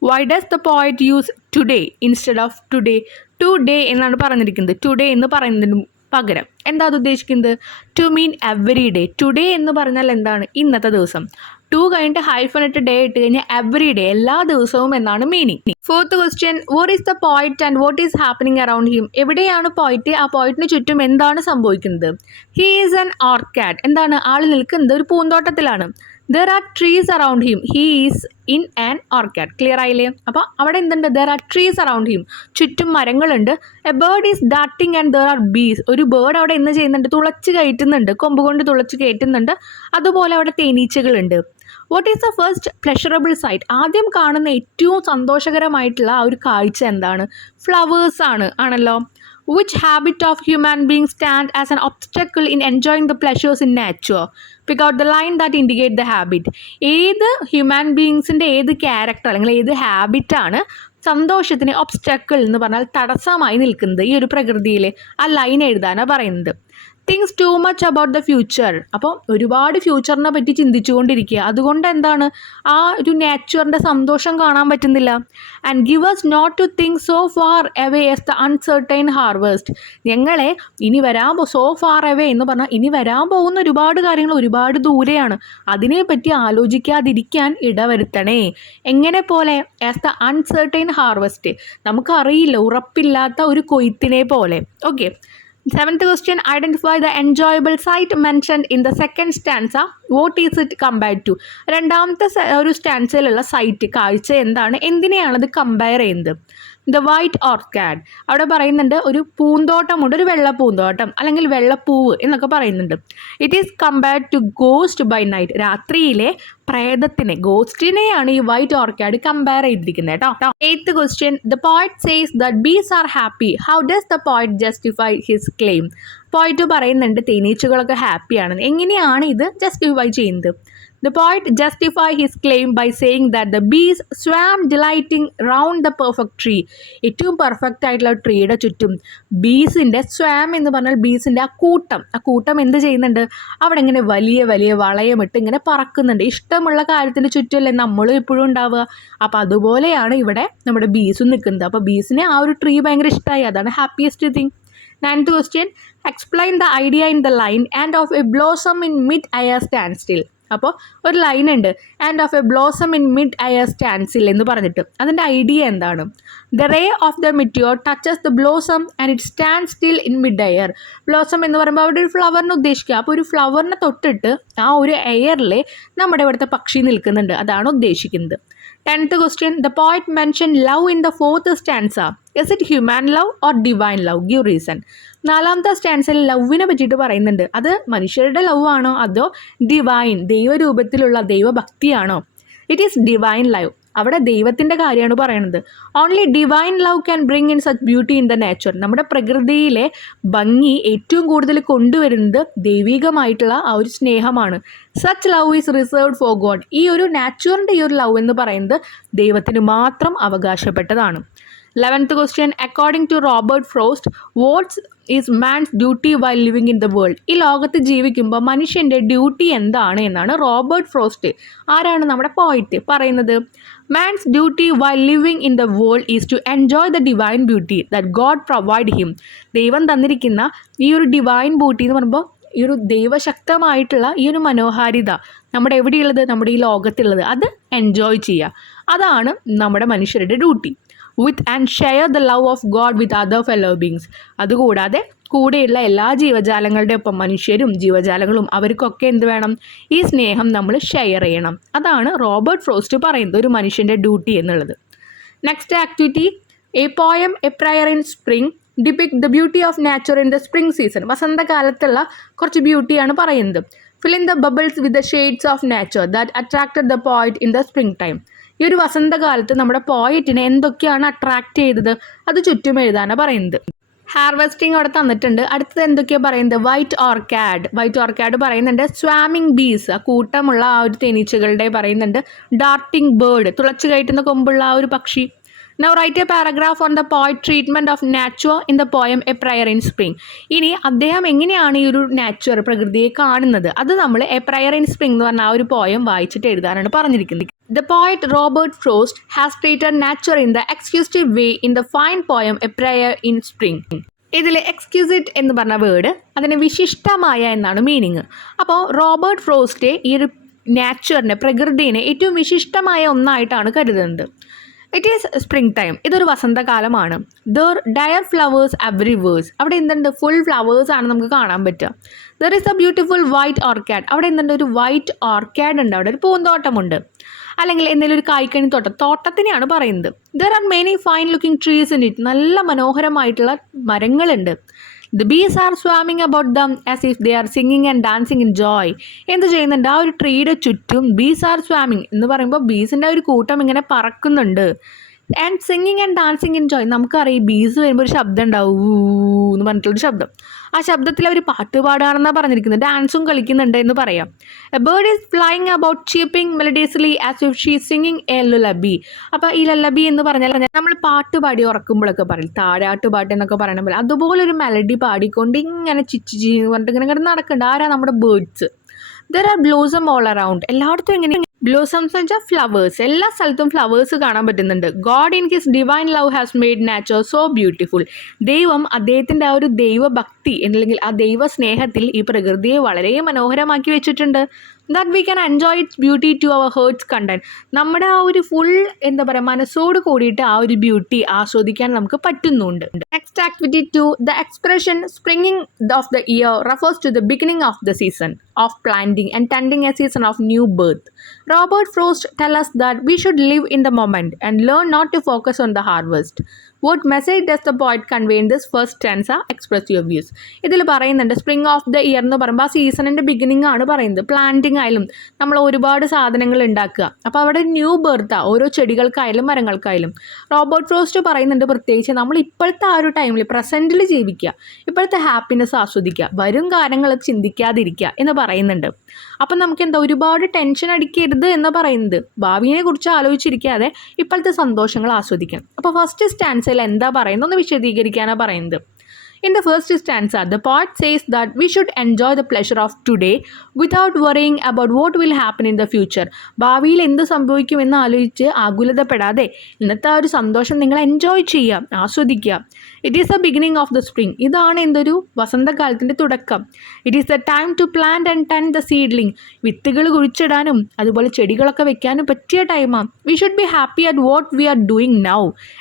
Why does the poet use today instead of today, today എന്നാണ് പറഞ്ഞിരിക്കുന്നത്. ടുഡേ എന്ന് പറയുന്നതിന് പകരം എന്താ അത് ഉദ്ദേശിക്കുന്നത്, to mean every day. Today എന്ന് പറഞ്ഞാൽ എന്താണ്, ഇന്നത്തെ ദിവസം. ടു കഴിഞ്ഞിട്ട് ഹൈഫനറ്റ് ഡേ ഇട്ട് കഴിഞ്ഞാൽ എവറി ഡേ, എല്ലാ ദിവസവും എന്നാണ് meaning. Fourth question, war is the poet and what is happening around him, എവിടെയാണ് പോയിറ്റ്, ആ പോയിറ്റിന് ചുറ്റും എന്താണ് സംഭവിക്കുന്നത്. ഹി ഈസ് ആൻ ഓർക്കാഡ്, എന്താണ് ആൾ നിൽക്കുന്നത് ഒരു പൂന്തോട്ടത്തിലാണ്. There are trees around him, he is in an orchard. Clear ആയില്ലേ? അപ്പോൾ അവിടെ എന്തുണ്ട്, there are trees around him, ചുറ്റും മരങ്ങളുണ്ട്. A bird is darting and there are bees, ഒരു ബേർഡ് അവിടെ എന്ത് ചെയ്യുന്നുണ്ട്, തുളച്ച് കയറ്റുന്നുണ്ട്, കൊമ്പ് കൊണ്ട് തുളച്ച് കയറ്റുന്നുണ്ട്. അതുപോലെ അവിടെ തേനീച്ചകളുണ്ട്. What is the first pleasurable sight, ആദ്യം കാണുന്ന ഏറ്റവും സന്തോഷകരമായിട്ടുള്ള ആ ഒരു കാഴ്ച എന്താണ്, ഫ്ലവേഴ്സ് ആണല്ലോ. Which habit of human being stand as an obstacle in enjoying the pleasures in nature, pick out the line that indicate the habit, ഏത് ഹ്യൂമൻ ബീങ്സിൻ്റെ ഏത് ക്യാരക്ടർ അല്ലെങ്കിൽ ഏത് ഹാബിറ്റാണ് സന്തോഷത്തിന് ഒബ്സ്റ്റക്കിൾ എന്ന് പറഞ്ഞാൽ തടസ്സമായി നിൽക്കുന്നത് ഈ ഒരു പ്രകൃതിയിൽ, ആ ലൈൻ എഴുതാനാണ് പറയുന്നത്. Things to much about the future, അപ്പോൾ ഒരുപാട് ഫ്യൂച്ചറിനെ പറ്റി ചിന്തിച്ചുകൊണ്ടിരിക്കുക, അതുകൊണ്ട് എന്താണ് ആ ഒരു നേച്ചറിൻ്റെ സന്തോഷം കാണാൻ പറ്റുന്നില്ല. And give us not to think so far away as the uncertain harvest, ഞങ്ങളെ ഇനി സോ ഫാർ അവേ എന്ന് പറഞ്ഞാൽ ഇനി വരാൻ പോകുന്ന ഒരുപാട് കാര്യങ്ങൾ ഒരുപാട് ദൂരെയാണ്, അതിനെപ്പറ്റി ആലോചിക്കാതിരിക്കാൻ ഇടവരുത്തണേ. എങ്ങനെ പോലെ, ആസ് ദ അൺസർട്ടൈൻ ഹാർവെസ്റ്റ്, നമുക്കറിയില്ല, ഉറപ്പില്ലാത്ത ഒരു കൊയ്ത്തിനെ പോലെ. Okay. Seventh question, identify the enjoyable sight mentioned in the second stanza what is it compared to? രണ്ടാമത്തെ ഒരു സ്റ്റാൻസയിലുള്ള സൈറ്റ് കാഴ്ച എന്താണ്, എന്തിനെയാണത് കമ്പയർ ചെയ്യുന്നത്? The white orchard. അവിടെ പറയുന്നുണ്ട് ഒരു പൂന്തോട്ടമുണ്ട്, ഒരു വെള്ള പൂന്തോട്ടം അല്ലെങ്കിൽ വെള്ളപ്പൂവ് എന്നൊക്കെ പറയുന്നുണ്ട്. It is compared to ghost by night. രാത്രിയിലെ പ്രേതത്തിനെ, ഗോസ്റ്റിനെയാണ് ഈ വൈറ്റ് ഓർക്കാഡ് കമ്പയർ ചെയ്തിരിക്കുന്നത് കേട്ടോ. 8th question, the poet says that bees are happy. How does the poet justify his claim? Poet പറയുന്നുണ്ട് തേനീച്ചകളൊക്കെ ഹാപ്പിയാണെന്ന്. എങ്ങനെയാണ് ഇത് ജസ്റ്റിഫൈ ചെയ്യുന്നത്? The poet justify his claim by saying that the bees swam delighting round the perfect tree. ഏറ്റവും perfect ആയിട്ടുള്ള ട്രീയുടെ ചുറ്റും ബീസിൻ്റെ സ്വാം എന്ന് പറഞ്ഞാൽ ബീസിൻ്റെ ആ കൂട്ടം എന്ത് ചെയ്യുന്നുണ്ട്, അവിടെ ഇങ്ങനെ വലിയ വലിയ വളയമിട്ട് ഇങ്ങനെ പറക്കുന്നുണ്ട്. ഇഷ്ടമുള്ള കാര്യത്തിൻ്റെ ചുറ്റുമല്ലേ നമ്മളും എപ്പോഴും ഉണ്ടാവുക. അപ്പോൾ അതുപോലെയാണ് ഇവിടെ നമ്മുടെ ബീസും നിൽക്കുന്നത്. അപ്പോൾ ബീസിന് ആ ഒരു ട്രീ ഭയങ്കര ഇഷ്ടമായി, അതാണ് happiest thing. 9th question, explain the idea in the line and of a blossom in mid-air standstill. അപ്പോൾ ഒരു ലൈൻ ഉണ്ട്, and off a blossom in mid air സ്റ്റാൻഡ്സിൽ എന്ന് പറഞ്ഞിട്ട്. അതിൻ്റെ ഐഡിയ എന്താണ്? The ray of the meteor touches the blossom and it stand still in mid air. Blossom എന്ന് പറയുമ്പോൾ അവിടെ ഒരു ഫ്ലവറിനെ ഉദ്ദേശിക്കുക. അപ്പോൾ ഒരു ഫ്ലവറിനെ തൊട്ടിട്ട് ആ ഒരു എയറിൽ നമ്മുടെ ഇവിടുത്തെ പക്ഷി നിൽക്കുന്നുണ്ട്, അതാണ് ഉദ്ദേശിക്കുന്നത്. 10th question, the poet mentioned love in the 4th stanza. Is it human love or divine love? Give reason. 4ാമത്തെ സ്റ്റാൻസയിൽ ലവിനെ പറ്റിയിട്ട് പറയുന്നുണ്ട്. അത് മനുഷ്യരുടെ ലവ് ആണോ അതോ ഡിവൈൻ, ദൈവരൂപത്തിലുള്ള ദൈവഭക്തിയാണോ? It is divine love. അവിടെ ദൈവത്തിൻ്റെ കാര്യമാണ് പറയുന്നത്. Only divine love can bring in such beauty in the nature. നമ്മുടെ പ്രകൃതിയിലെ ഭംഗി ഏറ്റവും കൂടുതൽ കൊണ്ടുവരുന്നത് ദൈവികമായിട്ടുള്ള ആ ഒരു സ്നേഹമാണ്. Such love is reserved for God. ഈ ഒരു നാച്ചുറിൻ്റെ ഈ ഒരു ലവ് എന്ന് പറയുന്നത് ദൈവത്തിന് മാത്രം അവകാശപ്പെട്ടതാണ്. 11th question, according to Robert Frost, what is man's duty while living in the world? ഈ ലോകത്ത് ജീവിക്കുമ്പോൾ മനുഷ്യൻ്റെ ഡ്യൂട്ടി എന്താണ് എന്നാണ് റോബർട്ട് ഫ്രോസ്റ്റ്, ആരാണ് നമ്മുടെ പോയിറ്റ്, പറയുന്നത്. Man's duty while living in the world is to enjoy the divine beauty that God provide him. ദൈവം തന്നിരിക്കുന്ന ഈ ഒരു ഡിവൈൻ ബ്യൂട്ടി എന്ന് പറയുമ്പോൾ ഈ ഒരു ദൈവശക്തമായിട്ടുള്ള ഈ ഒരു മനോഹാരിത നമ്മുടെ എവിടെയുള്ളത്, നമ്മുടെ ഈ ലോകത്തുള്ളത്, അത് എൻജോയ് ചെയ്യുക. അതാണ് നമ്മുടെ മനുഷ്യരുടെ duty. With and share the love of God with other fellow beings. അതുകൂടാതെ കൂടെയുള്ള എല്ലാ ജീവജാലങ്ങളുടെ ഒപ്പം മനുഷ്യരും ജീവജാലങ്ങളും അവർക്കൊക്കെ എന്ത് വേണം, ഈ സ്നേഹം നമ്മൾ ഷെയർ ചെയ്യണം. അതാണ് റോബർട്ട് ഫ്രോസ്റ്റ് പറയുന്നത് ഒരു മനുഷ്യൻ്റെ ഡ്യൂട്ടി എന്നുള്ളത്. Next activity, a poem a prayer in spring depict the beauty of nature in the spring season. വസന്തകാലത്തുള്ള കുറച്ച് ബ്യൂട്ടിയാണ് പറയുന്നത്. Fill in the bubbles with the shades of nature that attracted the poet in the spring time. ഈ ഒരു വസന്തകാലത്ത് നമ്മുടെ പോയിറ്റിനെ എന്തൊക്കെയാണ് attract ചെയ്തത് അത് ചുറ്റും എഴുതാനാണ് പറയുന്നത്. ഹാർവെസ്റ്റിംഗ് അവിടെ തന്നിട്ടുണ്ട്. അടുത്തത് എന്തൊക്കെയാണ് പറയുന്നത്? വൈറ്റ് ഓർക്കാഡ് പറയുന്നുണ്ട്. സ്വാമിങ് ബീസ്, കൂട്ടമുള്ള ആ ഒരു തേനീച്ചകളുടെ പറയുന്നുണ്ട്. ഡാർട്ടിംഗ് ബേർഡ്, തുളച്ചു കയറ്റുന്ന കൊമ്പുള്ള ആ ഒരു പക്ഷി. Now write a paragraph on the poet treatment of nature in the poem A Prayer in Spring. ഇനി അദ്ദേഹം എങ്ങനെയാണ് ഈ ഒരു നാച്ചുർ, പ്രകൃതിയെ കാണുന്നത്, അത് നമ്മൾ എ പ്രയർ ഇൻ സ്പ്രിംഗ് എന്ന് പറഞ്ഞ ആ ഒരു പോയം വായിച്ചിട്ട് എഴുതാനാണ് പറഞ്ഞിരിക്കുന്നത്. The poet Robert Frost has treated nature in the exquisite way in the fine poem A Prayer in Spring. ഇതിൽ എക്സ്ക്യൂസിറ്റ് എന്ന് പറഞ്ഞ വേർഡ് അതിന് വിശിഷ്ടമായ എന്നാണ് മീനിങ്. അപ്പോൾ റോബർട്ട് ഫ്രോസ്റ്റ് ഈ ഒരു നാച്ചുറിനെ, പ്രകൃതിനെ ഏറ്റവും വിശിഷ്ടമായ ഒന്നായിട്ടാണ് കരുതുന്നത്. ഇറ്റ് ഈസ് സ്പ്രിംഗ് ടൈം, ഇതൊരു വസന്തകാലമാണ്. ദർ ഡയർ ഫ്ലവേഴ്സ് എവ്രിവേഴ്സ്, അവിടെ എന്തുണ്ട്, ഫുൾ ഫ്ലവേഴ്സ് ആണ് നമുക്ക് കാണാൻ പറ്റുക. There is a beautiful white orchard, അവിടെ എന്തുണ്ട്, ഒരു വൈറ്റ് ഓർക്കാഡ് ഉണ്ട്, അവിടെ ഒരു പൂന്തോട്ടമുണ്ട്. അല്ലെങ്കിൽ എന്തെങ്കിലും ഒരു കായ്ക്കണി തോട്ടത്തിനെയാണ് പറയുന്നത്. There are many fine looking trees in it, നല്ല മനോഹരമായിട്ടുള്ള മരങ്ങളുണ്ട്. The bees are swarming about them as if they are singing and dancing in joy. എന്ത് ചെയ്യുന്നുണ്ട്, ആ ഒരു ട്രീയുടെ ചുറ്റും ബീസ് ആർ സ്വാമിങ് എന്ന് പറയുമ്പോൾ ബീസിൻ്റെ ഒരു കൂട്ടം ഇങ്ങനെ പറക്കുന്നുണ്ട്. And singing and dancing in joy, നമുക്കറിയാം ബീസ് വരുമ്പോൾ ഒരു ശബ്ദം ഉണ്ടാവും, ഊ എന്ന് പറഞ്ഞിട്ടുള്ളൊരു ശബ്ദം. ആ ശബ്ദത്തിൽ അവർ പാട്ട് പാടുകയാണെന്നാണ് പറഞ്ഞിരിക്കുന്നത്, ഡാൻസും കളിക്കുന്നുണ്ട് എന്ന് പറയാം. A bird is flying about cheeping melodiously as if she singing a lullaby. അപ്പോൾ ഈ ലല്ലബി എന്ന് പറഞ്ഞാൽ നമ്മൾ പാട്ട് പാടി ഉറക്കുമ്പോഴൊക്കെ പറയും, താരാട്ട് പാട്ട് എന്നൊക്കെ പറയണ പോലെ അതുപോലൊരു മെലഡി പാടിക്കൊണ്ട് ഇങ്ങനെ ചിച്ചി എന്ന് പറഞ്ഞിട്ട് ഇങ്ങനെ നടക്കുന്നുണ്ട്. ആരാ, നമ്മുടെ birds. There are blossom all around, എല്ലായിടത്തും എങ്ങനെ ബ്ലൂസംസ് എന്ന് വെച്ചാൽ ഫ്ലവേഴ്സ്, എല്ലാ സ്ഥലത്തും ഫ്ലവേഴ്സ് കാണാൻ പറ്റുന്നുണ്ട്. God in his divine love has made nature so beautiful. ദൈവം അദ്ദേഹത്തിൻ്റെ ആ ഒരു ദൈവഭക്തി അല്ലെങ്കിൽ ആ ദൈവ സ്നേഹത്തിൽ ഈ പ്രകൃതിയെ വളരെ മനോഹരമാക്കി വെച്ചിട്ടുണ്ട്. That we can enjoy its beauty to our hearts content. നമ്മുടെ ആ ഒരു ഫുൾ എന്താ പറയുക മനസ്സോട് കൂടിയിട്ട് ആ ഒരു ബ്യൂട്ടി ആസ്വദിക്കാൻ നമുക്ക് പറ്റുന്നുണ്ട്. Next activity 2, the expression springing of the year refers to the beginning of the season of planting and tending a season of new birth. Robert Frost tells us that we should live in the moment and learn not to focus on the harvest. What message does the poet convey in this first stanza? Express your views. ഇതിൽ പറയുന്നുണ്ട് spring of the year എന്ന് പറയുമ്പോൾ ആ സീസണിൻ്റെ beginning ആണ് പറയുന്നത്. Planting ആയാലും നമ്മൾ ഒരുപാട് സാധനങ്ങൾ ഉണ്ടാക്കുക, അപ്പോൾ അവിടെ ന്യൂ ബർത്താ ഓരോ ചെടികൾക്കായാലും മരങ്ങൾക്കായാലും. റോബർട്ട് ഫ്രോസ്റ്റ് പറയുന്നുണ്ട് പ്രത്യേകിച്ച് നമ്മൾ ഇപ്പോഴത്തെ ആ ഒരു ടൈമിൽ പ്രസൻറ്റിൽ ജീവിക്കുക, ഇപ്പോഴത്തെ ഹാപ്പിനെസ് ആസ്വദിക്കുക, വരും കാര്യങ്ങൾ ചിന്തിക്കാതിരിക്കുക എന്ന് പറയുന്നുണ്ട്. അപ്പം നമുക്ക് എന്താ ഒരുപാട് ടെൻഷൻ അടിക്കരുത് എന്ന് പറയുന്നത്, ഭാവിയെ കുറിച്ച് ആലോചിച്ചിരിക്കാതെ ഇപ്പോഴത്തെ സന്തോഷങ്ങൾ ആസ്വദിക്കണം. അപ്പോൾ ഫസ്റ്റ് സ്റ്റാൻസയിൽ എന്താ പറയുന്നത് ഒന്ന് വിശദീകരിക്കാനാണ് പറയുന്നത്. In the first stanza, the poet says that we should enjoy the pleasure of today without worrying about what will happen in the future. ഭാവിയിൽ എന്ത് സംഭവിക്കുമെന്ന് ആലോചിച്ച് ആകുലതപ്പെടാതെ ഇന്നത്തെ ആ ഒരു സന്തോഷം നിങ്ങൾ എൻജോയ് ചെയ്യുക, ആസ്വദിക്കുക. It is the beginning of the spring. ഇതാണ് എന്തൊരു വസന്തകാലത്തിൻ്റെ തുടക്കം. It is the time to plant and tend the seedling. വിത്തുകൾ കുഴിച്ചിടാനും അതുപോലെ ചെടികളൊക്കെ വെക്കാനും പറ്റിയ ടൈമാണ്. We should be happy at what we are doing now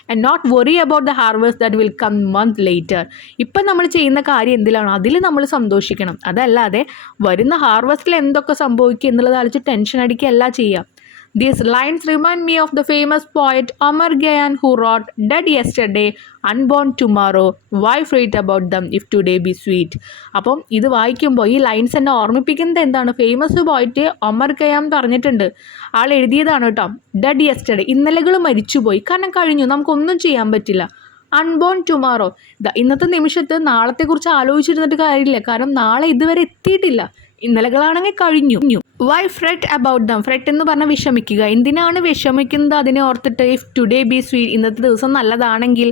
and not worry about the harvest that will come month later. ഇപ്പം നമ്മൾ ചെയ്യുന്ന കാര്യം എന്തിലാണോ അതിൽ നമ്മൾ സന്തോഷിക്കണം. അതല്ലാതെ വരുന്ന ഹാർവസ്റ്റിൽ എന്തൊക്കെ സംഭവിക്കുക എന്നുള്ളത് ആലോചിച്ച് ടെൻഷൻ അടിക്കുകയല്ല ചെയ്യുക. These lines remind me of the famous poet Omar Khayyam who wrote, "Dead yesterday, unborn tomorrow. Why fret about them if today be sweet?" അപ്പം ഇത് വായിക്കുമ്പോൾ ഈ ലൈൻസ് എന്നെ ഓർമ്മിപ്പിക്കുന്നത് എന്താണ്? ഫേമസ് പോയിട്ട് ഒമർ ഖയ്യാം പറഞ്ഞിട്ടുണ്ട്. ആൾ എഴുതിയതാണ് കേട്ടോ. ഡെഡ് യെസ്റ്റർഡേ, ഇന്നലകൾ മരിച്ചുപോയി, കാരണം കഴിഞ്ഞു, നമുക്കൊന്നും ചെയ്യാൻ പറ്റില്ല. അൺബോൺ ടുമാറോ, ഇന്നത്തെ നിമിഷത്ത് നാളത്തെക്കുറിച്ച് ആലോചിച്ചിരുന്നിട്ട് കാര്യമില്ല, കാരണം നാളെ ഇതുവരെ എത്തിയിട്ടില്ല, ഇന്നലകളാണെങ്കിൽ കഴിഞ്ഞു. Why fret about them. Fret എന്ന് പറഞ്ഞാൽ വിഷമിക്കുക. എന്തിനാണ് വിഷമിക്കുന്നത് അതിനെ ഓർത്തിട്ട്? ഇഫ് ടുഡേ ബി സ്വീറ്റ്, ഇന്നത്തെ ദിവസം നല്ലതാണെങ്കിൽ.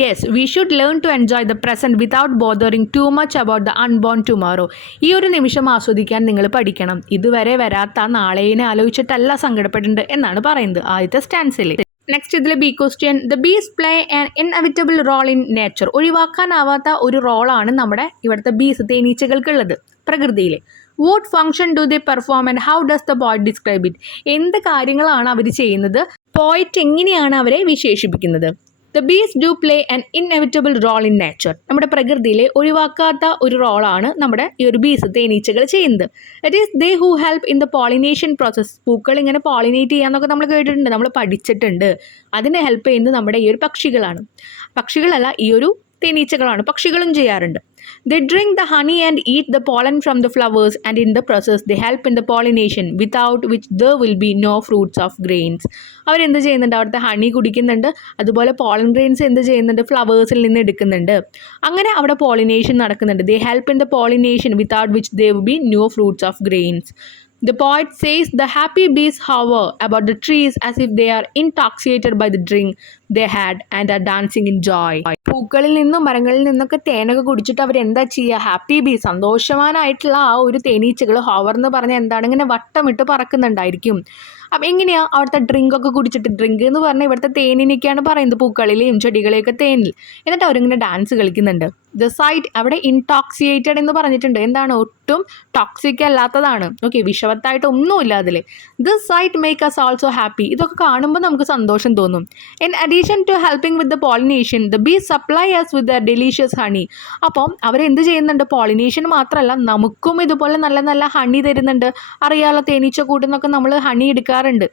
Yes, we should learn to enjoy the present without bothering too much about the unborn tomorrow. ഈ ഒരു നിമിഷം ആസ്വദിക്കാൻ നിങ്ങൾ പഠിക്കണം. ഇതുവരെ വരാത്ത നാളെയെ ആലോചിച്ചിട്ടല്ല സങ്കടപ്പെടേണ്ടത് എന്നാണ് പറയുന്നത് ആദ്യത്തെ സ്റ്റാൻസിൽ. നെക്സ്റ്റ് ഇതിൽ B question, the bees play an inevitable role in nature. ഒഴിവാക്കാനാവാത്ത ഒരു റോളാണ് നമ്മുടെ ഇവിടുത്തെ ബീസ് തേനീച്ചകൾക്കുള്ളത് പ്രകൃതിയിൽ. What function do they perform and how does the poet describe it. എന്ത് കാര്യങ്ങളാണ് അവർ ചെയ്യുന്നത്, പോയിറ്റ് എങ്ങനെയാണ് അവരെ വിശേഷിപ്പിക്കുന്നത്? The bees do play an inevitable role in nature. നമ്മുടെ പ്രകൃതിയിലെ ഒഴിവാക്കാത്ത ഒരു റോളാണ് നമ്മുടെ ഈ ഒരു ബീസ് തേനീച്ചകൾ ചെയ്യുന്നത്. That is they who help in the pollination process. പൂക്കൾ ഇങ്ങനെ പോളിനേറ്റ് ചെയ്യാന്നൊക്കെ നമ്മൾ കേട്ടിട്ടുണ്ട്, നമ്മൾ പഠിച്ചിട്ടുണ്ട്. അതിനെ ഹെൽപ്പ് ചെയ്യുന്നത് നമ്മുടെ ഈ ഒരു പക്ഷികളാണ്. പക്ഷികളല്ല, ഈ ഒരു തേനീച്ചകളാണ്. പക്ഷികളും ചെയ്യാറുണ്ട്. They drink the honey and eat the pollen from the flowers, and in the process they help in the pollination, without which there will be no fruits of grains. അവരെന്ത് ചെയ്യുന്നുണ്ട്? അവിടുത്തെ ഹണി കുടിക്കുന്നുണ്ട്, അതുപോലെ പോളൻ ഗ്രെയിൻസ് എന്ത് ചെയ്യുന്നുണ്ട്? ഫ്ലവേഴ്സിൽ നിന്ന് എടുക്കുന്നുണ്ട്. അങ്ങനെ അവിടെ പോളിനേഷൻ നടക്കുന്നുണ്ട്. They help in the pollination, without which there will be no fruits of grains. The poet says the happy bees hover about the trees as if they are intoxicated by the drink they had and are dancing in joy. പൂക്കളിൽ നിന്നും മരങ്ങളിൽ നിന്നൊക്കെ തേനൊക്കെ കുടിച്ചിട്ട് അവരെന്താ ചെയ്യുക? Happy B, സന്തോഷവാനായിട്ടുള്ള ആ ഒരു തേനീച്ചകൾ hover എന്ന് പറഞ്ഞാൽ എന്താണ്? ഇങ്ങനെ വട്ടമിട്ട് പറക്കുന്നുണ്ടായിരിക്കും. അപ്പം എങ്ങനെയാണ് അവിടുത്തെ ഡ്രിങ്കൊക്കെ കുടിച്ചിട്ട്? ഡ്രിങ്ക് എന്ന് പറഞ്ഞാൽ ഇവിടുത്തെ തേനിനൊക്കെയാണ് പറയുന്നത്, പൂക്കളിലെയും ചെടികളെയൊക്കെ തേനിൽ. എന്നിട്ട് അവരിങ്ങനെ ഡാൻസ് കളിക്കുന്നുണ്ട്. ദ സൈറ്റ് അവിടെ ഇൻടോക്സിയേറ്റഡ് എന്ന് പറഞ്ഞിട്ടുണ്ട്. എന്താണ്? ഒട്ടും ടോക്സിക് അല്ലാത്തതാണ്. ഓക്കെ, വിഷവത്തായിട്ട് ഒന്നുമില്ല അതിൽ. This sight make us also happy. ഇതൊക്കെ കാണുമ്പോൾ നമുക്ക് സന്തോഷം തോന്നും. In addition to helping with the pollination, the bees supply us with the delicious honey. അപ്പം അവരെന്ത് ചെയ്യുന്നുണ്ട്? പോളിനേഷൻ മാത്രമല്ല, നമുക്കും ഇതുപോലെ നല്ല നല്ല ഹണി തരുന്നുണ്ട്. അറിയാലോ, തേനീച്ച കൂട്ടുന്നൊക്കെ നമ്മൾ ഹണി എടുക്കാറുണ്ട്.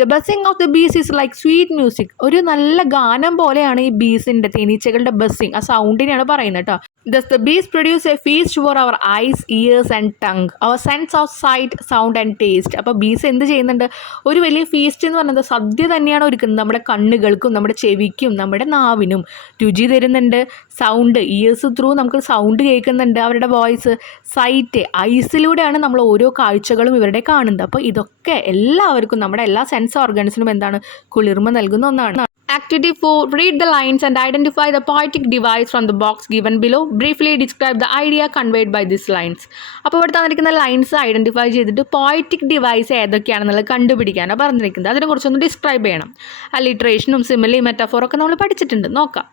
The buzzing of the bees is like sweet music. ഒരു നല്ല ഗാനം പോലെയാണ് ഈ ബീസിൻ്റെ, തേനീച്ചകളുടെ ബസ്സിങ്. ആ സൗണ്ടിനെയാണ് പറയുന്നത് കേട്ടോ. Thus the bees produce a feast for our eyes, ears and tongue, our sense of sight, sound and taste. അപ്പോൾ ബീസ് എന്ത് ചെയ്യുന്നുണ്ട്? ഒരു വലിയ ഫീസ്റ്റ് എന്ന് പറയുന്നത് സദ്യ തന്നെയാണ് ഒരുക്കുന്നത്. നമ്മുടെ കണ്ണുകൾക്കും നമ്മുടെ ചെവിക്കും നമ്മുടെ നാവിനും രുചി തരുന്നുണ്ട്, സൗണ്ട്, ഇയേഴ്സ് ത്രൂ നമുക്ക് സൗണ്ട് കേൾക്കുന്നുണ്ട്, അവരുടെ വോയിസ്. സൈറ്റ്, ഐസിലൂടെയാണ് നമ്മൾ ഓരോ കാഴ്ചകളും ഇവരുടെ കാണുന്നത്. അപ്പോൾ ഇതൊക്കെ എല്ലാവർക്കും, നമ്മുടെ എല്ലാ സെൻസ് ഓർഗൻസിനും എന്താണ്, കുളിർമ നൽകുന്ന ഒന്നാണ്. Activity 4. Read the lines and identify the poetic device from the box given below. Briefly describe the idea conveyed by these lines. അപ്പോൾ ഇവിടെ തന്നിരിക്കുന്ന ലൈൻസ് ഐഡൻറ്റിഫൈ ചെയ്തിട്ട് പോയറ്റിക് ഡിവൈസ് ഏതൊക്കെയാണെന്നുള്ളത് കണ്ടുപിടിക്കാനാണ് പറഞ്ഞിരിക്കുന്നത്. അതിനെക്കുറിച്ചൊന്ന് ഡിസ്ക്രൈബ് ചെയ്യണം. അലിട്രേഷനും സിമിലി മെറ്റാഫോറൊക്കെ നമ്മൾ പഠിച്ചിട്ടുണ്ട്, നോക്കാം.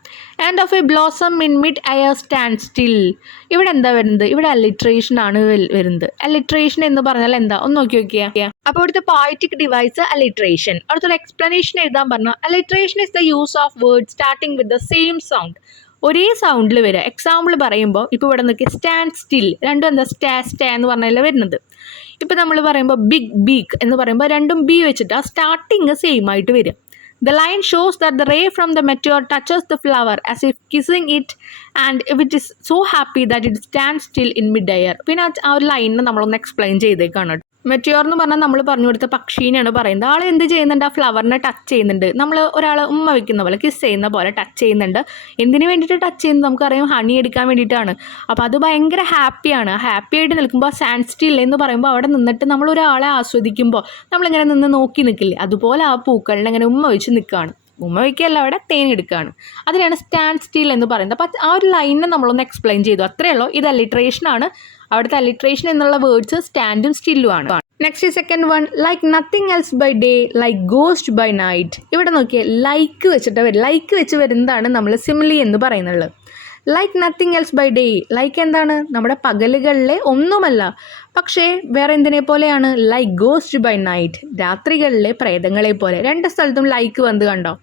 And off a blossom in mid air stand still. ഇവിടെ എന്താ വരുന്നത്? ഇവിടെ അലിട്രേഷൻ ആണ് വരുന്നത്. അലിട്രേഷൻ എന്ന് പറഞ്ഞാൽ എന്താ, ഒന്ന് നോക്കി നോക്കിയാ. അപ്പോൾ ഇവിടുത്തെ പോയറ്റിക് ഡിവൈസ് അലിട്രേഷൻ. അടുത്തൊരു എക്സ്പ്ലനേഷൻ എഴുതാൻ പറഞ്ഞു. Alliteration is the use of words starting with the same sound. ഒരേ സൗണ്ടിൽ വരിക. എക്സാമ്പിൾ പറയുമ്പോൾ ഇപ്പോൾ ഇവിടെ നോക്കി, സ്റ്റാൻഡ് സ്റ്റിൽ, രണ്ടും എന്താ, സ്റ്റാ എന്ന് പറഞ്ഞാൽ വരുന്നത്. ഇപ്പോൾ നമ്മൾ പറയുമ്പോൾ ബിഗ് ബീക്ക് എന്ന് പറയുമ്പോൾ രണ്ടും ബി വെച്ചിട്ട് ആ സ്റ്റാർട്ടിങ് സെയിം ആയിട്ട് വരും. The line shows that the ray from the meteor touches the flower as if kissing it, and if it is so happy that it stands still in mid-air. പിന്നെ ആ ഒരു ലൈനിനെ നമ്മളൊന്ന് explain ചെയ്തേക്കാണ്. Meteor എന്ന് പറഞ്ഞാൽ നമ്മൾ പറഞ്ഞു കൊടുത്ത പക്ഷീനെയാണ് പറയുന്നത്. ആൾ എന്ത് ചെയ്യുന്നുണ്ട്? ആ ഫ്ലവറിനെ ടച്ച് ചെയ്യുന്നുണ്ട്. നമ്മൾ ഒരാൾ ഉമ്മ വയ്ക്കുന്ന പോലെ, കിസ് ചെയ്യുന്ന പോലെ ടച്ച് ചെയ്യുന്നുണ്ട്. എന്തിനു വേണ്ടിയിട്ട് ടച്ച് ചെയ്യുന്നത്? നമുക്കറിയാം, ഹണി എടുക്കാൻ വേണ്ടിയിട്ടാണ്. അപ്പോൾ അത് ഭയങ്കര ഹാപ്പിയാണ്. ഹാപ്പി ആയിട്ട് നിൽക്കുമ്പോൾ സാൻഡ് സ്റ്റിൽ എന്ന് പറയുമ്പോൾ അവിടെ നിന്നിട്ട് നമ്മൾ ഒരാളെ ആസ്വദിക്കുമ്പോൾ നമ്മളിങ്ങനെ നിന്ന് നോക്കി നിൽക്കില്ലേ, അതുപോലെ ആ പൂക്കളിനെ ഇങ്ങനെ ഉമ്മ വെച്ച് നിൽക്കുകയാണ്. ഉമ്മ വയ്ക്കുകയല്ല, അവിടെ തേനെടുക്കുകയാണ്. അതിനാണ് സ്റ്റാൻഡ് സ്റ്റിൽ എന്ന് പറയുന്നത്. അപ്പോൾ ആ ഒരു ലൈനിനെ നമ്മളൊന്ന് എക്സ്പ്ലെയിൻ ചെയ്തു, അത്രയേ ഉള്ളൂ. ഇത് അലിട്രേഷനാണ്. അവിടുത്തെ അലിട്രേഷൻ എന്നുള്ള വേർഡ്സ് സ്റ്റാൻഡും സ്റ്റില്ലും ആണ്. Next second one, like nothing else by day like ghost by night. ഇവിടെ നോക്കിയാൽ ലൈക്ക് വെച്ചിട്ട് വരും. ലൈക്ക് വെച്ച് വരുന്നതാണ് നമ്മൾ സിമിലി എന്ന് പറയുന്നത്. Like nothing else by day, like എന്താണ്, നമ്മുടെ പകലുകളിലെ ഒന്നുമല്ല, പക്ഷേ വേറെ എന്തിനെ പോലെയാണ്, ലൈക്ക് ഗോസ്റ്റ് ബൈ നൈറ്റ്, രാത്രികളിലെ പ്രേതങ്ങളെ പോലെ. രണ്ട് സ്ഥലത്തും ലൈക്ക് വന്ന് കണ്ടോ.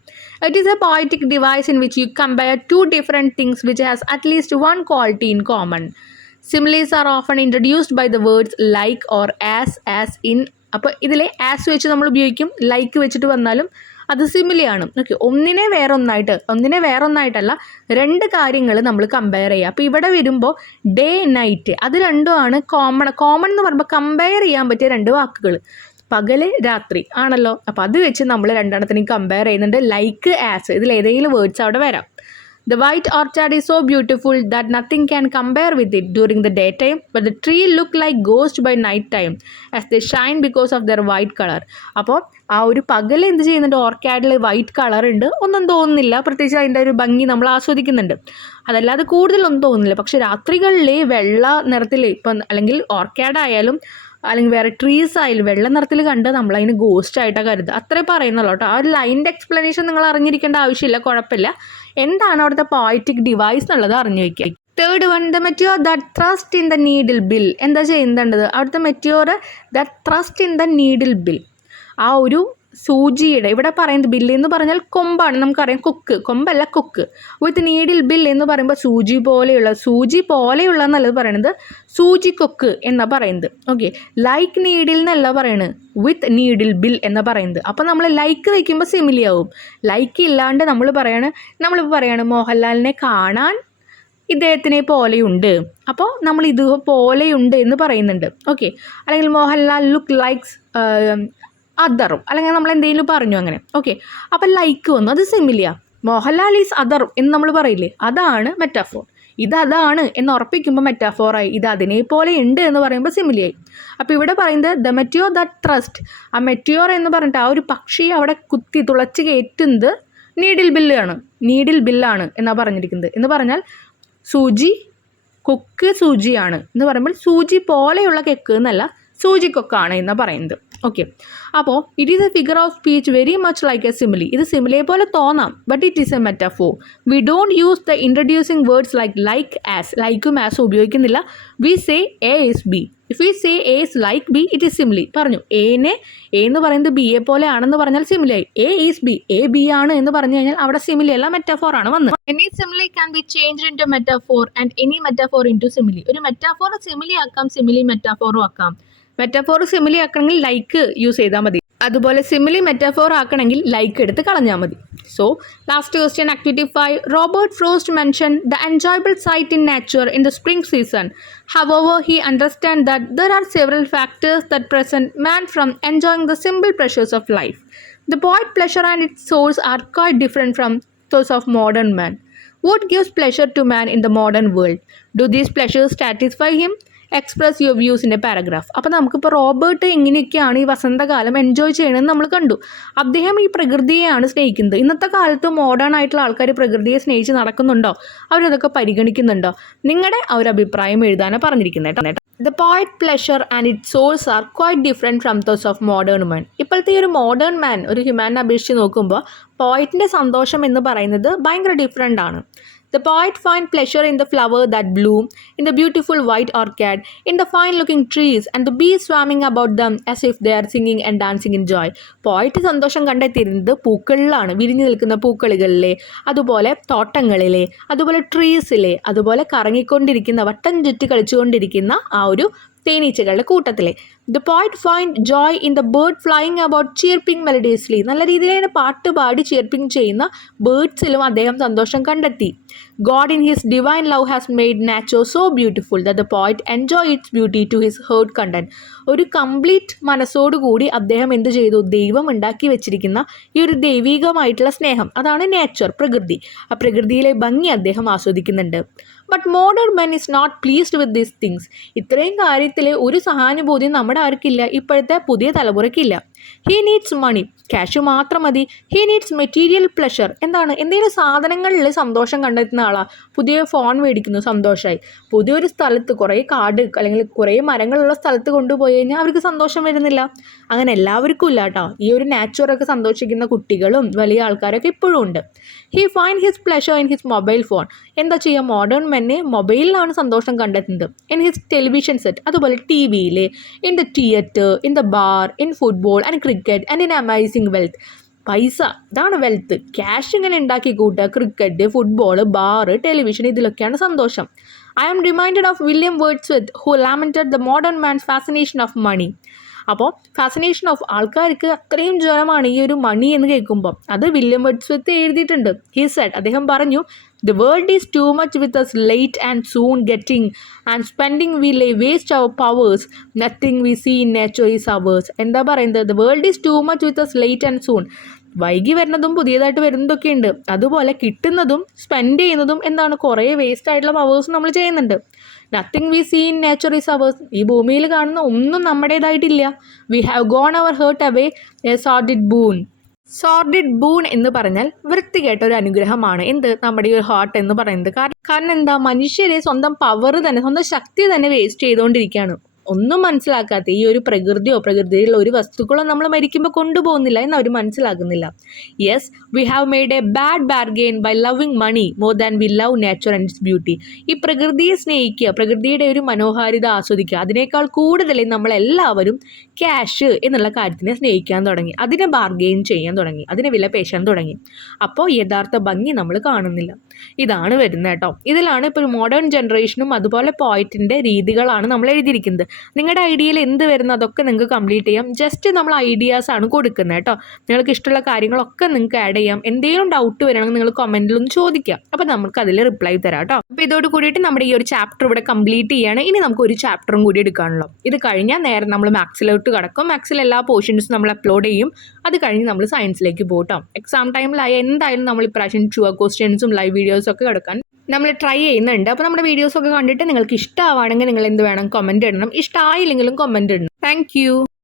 It is a poetic device in which you compare two different things which has at least one quality in common. Similes are often introduced by the words like or as in. അപ്പോൾ ഇതിലെ as വെച്ച് നമ്മൾ ഉപയോഗിക്കും, like വെച്ചിട്ട് വന്നാലും അത് സിമിലിയാണ്. Okay, ഒന്നിനെ വേറൊന്നായിട്ടല്ല, രണ്ട് കാര്യങ്ങൾ നമ്മൾ കമ്പയർ ചെയ്യുക. അപ്പോൾ ഇവിടെ വരുമ്പോൾ ഡേ നൈറ്റ്, അത് രണ്ടുമാണ് കോമൺ എന്ന് പറയുമ്പോൾ കമ്പയർ ചെയ്യാൻ പറ്റിയ രണ്ട് വാക്കുകൾ. പകല് രാത്രി ആണല്ലോ. അപ്പോൾ അത് വെച്ച് നമ്മൾ രണ്ടെണ്ണത്തിനെയും കമ്പയർ ചെയ്യുന്നുണ്ട്. ലൈക്ക്, ആസ്, ഇതിൽ ഏതെങ്കിലും വേർഡ്സ് അവിടെ വരാം. The white orchard is so beautiful that nothing can compare with it during the daytime, but the tree look like ghosts by night time as they shine because of their white color. അപ്പോൾ ആ ഒരു പകൽ എന്ത് ചെയ്യുന്നുണ്ട്, ഓർക്കാഡിൽ white colour ഉണ്ട്, ഒന്നും തോന്നുന്നില്ല, പ്രത്യേകിച്ച് അതിൻ്റെ ഒരു ഭംഗി നമ്മൾ ആസ്വദിക്കുന്നുണ്ട്. അതല്ലാതെ കൂടുതലൊന്നും തോന്നുന്നില്ല. പക്ഷെ രാത്രികളിൽ വെള്ള നിറത്തിൽ, ഇപ്പം അല്ലെങ്കിൽ ഓർക്കാഡ് ആയാലും അല്ലെങ്കിൽ വേറെ ട്രീസ് ആയാലും വെള്ള നിറത്തിൽ കണ്ട് നമ്മളതിന് ഗോസ്റ്റ് ആയിട്ടാണ് കരുതുക. അത്രേ പറയുന്നുള്ളൂ കേട്ടോ. ആ ഒരു ലൈൻ്റെ എക്സ്പ്ലനേഷൻ നിങ്ങൾ അറിഞ്ഞിരിക്കേണ്ട ആവശ്യമില്ല, കുഴപ്പമില്ല. എന്താണ് അവിടുത്തെ പോയറ്റിക് ഡിവൈസ് എന്നുള്ളത് അറിഞ്ഞു വയ്ക്കുക. Third one, the meteor that thrust in the needle bill. എന്താ ചെയ്യുന്നുണ്ടത്? അവിടുത്തെ meteor that thrust in the needle bill, ആ ഒരു സൂചിയുടെ, ഇവിടെ പറയുന്നത് ബില്ല് എന്ന് പറഞ്ഞാൽ കൊമ്പാണ്, നമുക്കറിയാം, കൊക്ക്, കൊമ്പല്ല കൊക്ക്. വിത്ത് നീഡിൽ ബിൽ എന്ന് പറയുമ്പോൾ സൂചി പോലെയുള്ള എന്നുള്ളത് പറയുന്നത് സൂചി കൊക്ക് എന്നാണ് പറയുന്നത്. ഓക്കെ, ലൈക്ക് നീഡിൽ എന്നല്ല പറയുന്നത്, വിത്ത് നീഡിൽ ബിൽ എന്ന് പറയുന്നത്. അപ്പോൾ നമ്മൾ ലൈക്ക് വയ്ക്കുമ്പോൾ സിമിലി ആവും. ലൈക്ക് ഇല്ലാണ്ട് നമ്മളിപ്പോൾ പറയാണ് മോഹൻലാലിനെ കാണാൻ ഇദ്ദേഹത്തിനെ പോലെയുണ്ട്, അപ്പോൾ നമ്മൾ ഇതുപോലെയുണ്ട് എന്ന് പറയുന്നുണ്ട്. ഓക്കെ, അല്ലെങ്കിൽ മോഹൻലാൽ ലുക്ക് ലൈക്സ് അതറും, അല്ലെങ്കിൽ നമ്മൾ എന്തെങ്കിലും പറഞ്ഞു അങ്ങനെ. ഓക്കെ, അപ്പം ലൈക്ക് വന്നു, അത് സിമിലിയ. മോഹൻലാൽ ഈസ് അതർ എന്ന് നമ്മൾ പറയില്ലേ, അതാണ് മെറ്റാഫോർ. അതാണ് എന്ന് ഉറപ്പിക്കുമ്പോൾ മെറ്റാഫോറായി. ഇത് അതിനെ പോലെ ഉണ്ട് എന്ന് പറയുമ്പോൾ സിമിലിയായി. അപ്പോൾ ഇവിടെ പറയുന്നത് ദ മെറ്റിയോർ ദാറ്റ് ട്രസ്റ്റ്, ആ മെറ്റിയോർ എന്ന് പറഞ്ഞിട്ട് ആ ഒരു പക്ഷി അവിടെ കുത്തി തുളച്ച് കയറ്റുന്നത് നീഡിൽ ബില്ലാണ് എന്നാണ് പറഞ്ഞിരിക്കുന്നത്. എന്ന് പറഞ്ഞാൽ സൂചി കൊക്ക് സൂചിയാണ് എന്ന് പറയുമ്പോൾ സൂചി പോലെയുള്ള കെക്ക് എന്നല്ല, സൂചിക്കൊക്കാണ് എന്നാണ് പറയുന്നത്. ഓക്കെ, അപ്പോൾ it is a figure of speech very much like a simile. ഇത് സിമിലിയെ പോലെ തോന്നാം, but it is a metaphor. We don't use the introducing words like as. ലൈക്കും ആസും ഉപയോഗിക്കുന്നില്ല. We say A is B. If we say A is like B, it is simile. പറഞ്ഞു A എന്ന് പറയുന്നത് ബിയെ പോലെ ആണെന്ന് പറഞ്ഞാൽ സിമിലിയായി. A is B, A B ആണ് എന്ന് പറഞ്ഞു കഴിഞ്ഞാൽ അവിടെ സിമിലി അല്ല, മെറ്റാഫോർ ആണ് വന്നത്. Any simile can be changed into metaphor and any metaphor into simile. ഒരു മെറ്റാഫോർ സിമിലി ആക്കാം, സിമിലി മെറ്റാഫോറും ആക്കാം. മെറ്റാഫോർ സിമിലി ആക്കണമെങ്കിൽ ലൈക്ക് യൂസ് ചെയ്താൽ മതി, അതുപോലെ സിമിലി മെറ്റാഫോർ ആക്കണമെങ്കിൽ ലൈക്ക് എടുത്ത് കളഞ്ഞാൽ മതി. So last question, activity 5. Robert Frost mention the enjoyable sight in nature in the spring season. However, he understands that there are several factors that prevent man from enjoying the simple pleasures of life. The point pleasure and its source are quite different from those of modern man. What gives pleasure to man in the modern world? Do these pleasures satisfy him? Express your views in A paragraph. അപ്പോൾ നമുക്കിപ്പോൾ Robert എങ്ങനെയൊക്കെയാണ് ഈ വസന്തകാലം enjoy ചെയ്യണമെന്ന് നമ്മൾ കണ്ടു. അദ്ദേഹം ഈ പ്രകൃതിയെയാണ് സ്നേഹിക്കുന്നത്. ഇന്നത്തെ കാലത്ത് മോഡേൺ ആയിട്ടുള്ള ആൾക്കാർ പ്രകൃതിയെ സ്നേഹിച്ച് നടക്കുന്നുണ്ടോ? അവരതൊക്കെ പരിഗണിക്കുന്നുണ്ടോ? നിങ്ങളുടെ ആ ഒരു അഭിപ്രായം എഴുതാനാണ് പറഞ്ഞിരിക്കുന്നത് കേട്ടോ. The poet pleasure and its source are quite different from those of modern man. ഇപ്പോഴത്തെ ഈ ഒരു മോഡേൺ മാൻ ഒരു ഹ്യൂമാനെ അപേക്ഷിച്ച് നോക്കുമ്പോൾ പോയിറ്റിൻ്റെ സന്തോഷം എന്ന് പറയുന്നത് ഭയങ്കര ഡിഫറെൻ്റ് ആണ്. The poet find pleasure in the flower that bloom, in the beautiful white orchid, in the fine-looking trees, and the bees swarming about them as if they are singing and dancing in joy. പോയിറ്റ് സന്തോഷം കണ്ടെത്തിയിരുന്നത് പൂക്കളിലാണ്, വിരിഞ്ഞു നിൽക്കുന്ന പൂക്കളികളിലെ, അതുപോലെ തോട്ടങ്ങളിലെ, അതുപോലെ ട്രീസിലെ, അതുപോലെ കറങ്ങിക്കൊണ്ടിരിക്കുന്ന വട്ടം ചുറ്റി കളിച്ചുകൊണ്ടിരിക്കുന്ന ആ ഒരു തേനീച്ചകളുടെ കൂട്ടത്തിലെ. The poet find joy in the bird flying about chirping melodiously. നല്ല രീതിയിൽ പാട്ട് പാടി ചിയർപ്പിംഗ് ചെയ്യുന്ന ബേർഡ്സിലും അദ്ദേഹം സന്തോഷം കണ്ടെത്തി. God in his divine love has made nature so beautiful that the poet enjoy its beauty to his heart content. ഒരു complete മനസ്സോടുകൂടി അദ്ദേഹം എന്ത് ചെയ്തു? ദൈവം ഉണ്ടാക്കി വെച്ചിരിക്കുന്ന ഈ ഒരു ദൈവികമായിട്ടുള്ള സ്നേഹം, അതാണ് നേച്ചർ, പ്രകൃതി. ആ പ്രകൃതിയിലെ ഭംഗി അദ്ദേഹം ആസ്വദിക്കുന്നുണ്ട്. But modern men is not pleased with these things. ഇത്രയും കാര്യത്തിൽ ഒരു സഹാനുഭൂതി നമ്മുടെ ആർക്കില്ല, ഇപ്പോഴത്തെ പുതിയ തലമുറയ്ക്കില്ല. ഹീ നീഡ്സ് മണി, ക്യാഷ് മാത്രം മതി. He needs material pleasure. എന്താണ്? എന്തെങ്കിലും സാധനങ്ങളിൽ സന്തോഷം കണ്ടെത്തുന്ന ആളാണ്. പുതിയ ഫോൺ മേടിക്കുന്നു, സന്തോഷമായി. പുതിയൊരു സ്ഥലത്ത് കുറേ കാട് അല്ലെങ്കിൽ കുറേ മരങ്ങളുള്ള സ്ഥലത്ത് കൊണ്ടുപോയി കഴിഞ്ഞാൽ അവർക്ക് സന്തോഷം വരുന്നില്ല. അങ്ങനെ എല്ലാവർക്കും ഇല്ല കേട്ടോ. ഈ ഒരു നാച്ചുറൊക്കെ സന്തോഷിക്കുന്ന കുട്ടികളും വലിയ ആൾക്കാരൊക്കെ ഇപ്പോഴും ഉണ്ട്. He find his pleasure in his mobile phone. എന്താ ചെയ്യുക? മോഡേൺ മെന്നെ മൊബൈലിലാണ് സന്തോഷം കണ്ടെത്തുന്നത്. ഇൻ ഹിസ് ടെലിവിഷൻ സെറ്റ്, അതുപോലെ ടി വിയിൽ, in the theatre, in the bar, in football and cricket and in amazing wealth. പൈസ, ഇതാണ് വെൽത്ത്. ക്യാഷ് ഇങ്ങനെ ഉണ്ടാക്കി കൂട്ടുക. ക്രിക്കറ്റ്, ഫുട്ബോൾ, ബാർ, ടെലിവിഷൻ, ഇതിലൊക്കെയാണ് സന്തോഷം. I am reminded of William Wordsworth who lamented the modern man's fascination of money. അപ്പോൾ fascination of ആൾക്കാർക്ക് അത്രയും ജ്വരമാണ് ഈ ഒരു മണി എന്ന് കേൾക്കുമ്പോൾ. അത് വില്യം വേർഡ്സ്വർത്ത് എഴുതിയിട്ടുണ്ട്. ഹി സെഡ്, അദ്ദേഹം പറഞ്ഞു, The world is too much with us late and soon getting and spending we lay waste our powers. Nothing we see in nature is ours. എന്താ പറയുന്നത്? The world is too much with us late and soon. വൈകി വരുന്നതും പുതിയതായിട്ട് വരുന്നതൊക്കെ ഉണ്ട്. അതുപോലെ കിട്ടുന്നതും spend ചെയ്യുന്നതും എന്താണ്? കുറേ വേസ്റ്റ് ആയിട്ടുള്ള പവേഴ്സ് നമ്മൾ ചെയ്യുന്നുണ്ട്. Nothing we see in nature is ours. ഈ ഭൂമിയിൽ കാണുന്ന ഒന്നും നമ്മുടേതായിട്ടില്ല. We have gone our heart away a sordid boon. Sordid boon എന്ന് പറഞ്ഞാൽ വൃത്തികെട്ട ഒരു അനുഗ്രഹമാണ് എന്ത്? നമ്മുടെ ഈ ഒരു ഹാർട്ട് എന്ന് പറയുന്നത്. കാരണം എന്താ? മനുഷ്യരെ സ്വന്തം പവർ തന്നെ, സ്വന്തം ശക്തി തന്നെ വേസ്റ്റ് ചെയ്തുകൊണ്ടിരിക്കുകയാണ്. ഒന്നും മനസ്സിലാക്കാത്ത ഈ ഒരു പ്രകൃതിയോ പ്രകൃതിയിലുള്ള ഒരു വസ്തുക്കളോ നമ്മൾ മരിക്കുമ്പോൾ കൊണ്ടുപോകുന്നില്ല എന്ന് അവർ മനസ്സിലാക്കുന്നില്ല. Yes, we have made a bad bargain by loving money more than we love nature and its beauty. ഈ പ്രകൃതിയെ സ്നേഹിക്കുക, പ്രകൃതിയുടെ ഒരു മനോഹാരിത ആസ്വദിക്കുക, അതിനേക്കാൾ കൂടുതൽ നമ്മളെല്ലാവരും ക്യാഷ് എന്നുള്ള കാര്യത്തിനെ സ്നേഹിക്കാൻ തുടങ്ങി, അതിനെ ബാർഗെയിൻ ചെയ്യാൻ തുടങ്ങി, അതിനെ വില പേശാൻ തുടങ്ങി. അപ്പോൾ യഥാർത്ഥ ഭംഗി നമ്മൾ കാണുന്നില്ല. ഇതാണ് വരുന്നത് കേട്ടോ. ഇതിലാണ് ഇപ്പോൾ മോഡേൺ ജനറേഷനും അതുപോലെ പോയിറ്റിൻ്റെ രീതികളാണ് നമ്മൾ എഴുതിയിരിക്കുന്നത്. നിങ്ങളുടെ ഐഡിയയിൽ എന്ത് വരുന്നു അതൊക്കെ നിങ്ങൾക്ക് കംപ്ലീറ്റ് ചെയ്യാം. ജസ്റ്റ് നമ്മൾ ഐഡിയാസാണ് കൊടുക്കുന്നത് കേട്ടോ. നിങ്ങൾക്ക് ഇഷ്ടമുള്ള കാര്യങ്ങളൊക്കെ നിങ്ങൾക്ക് ആഡ് ചെയ്യാം. എന്തെങ്കിലും ഡൗട്ട് വരണമെങ്കിൽ നിങ്ങൾ കമൻറ്റിലൊന്ന് ചോദിക്കാം. അപ്പോൾ നമുക്ക് അതിൽ റിപ്ലൈ തരാം കേട്ടോ. അപ്പോൾ ഇതോട് കൂടിയിട്ട് നമ്മുടെ ഈ ഒരു ചാപ്റ്റർ ഇവിടെ കംപ്ലീറ്റ് ചെയ്യാണ്. ഇനി നമുക്ക് ഒരു ചാപ്റ്ററും കൂടി എടുക്കാനുള്ളൂ. ഇത് കഴിഞ്ഞാൽ നേരെ നമ്മൾ മാത്സിലോട്ട് കടക്കും. മാത്സിൽ എല്ലാ പോർഷൻസും നമ്മൾ അപ്ലോഡ് ചെയ്യും. അത് കഴിഞ്ഞ് നമ്മൾ സയൻസിലേക്ക് പോകട്ടോ. എക്സാം ടൈമിലായ എന്തായാലും നമ്മൾ ഇപ്രാവശ്യം ഷുവർ ക്വസ്റ്റ്യൻസും ലൈവ് വീഡിയോസൊക്കെ കിടക്കാൻ നമ്മൾ ട്രൈ ചെയ്യുന്നുണ്ട്. അപ്പോൾ നമ്മുടെ വീഡിയോസൊക്കെ കണ്ടിട്ട് നിങ്ങൾക്ക് ഇഷ്ടമാണെങ്കിൽ നിങ്ങൾ എന്ത് വേണം? കമൻറ്റ് ഇടണം. ഇഷ്ടമായില്ലെങ്കിലും കമൻറ്റ് ഇടണം. താങ്ക്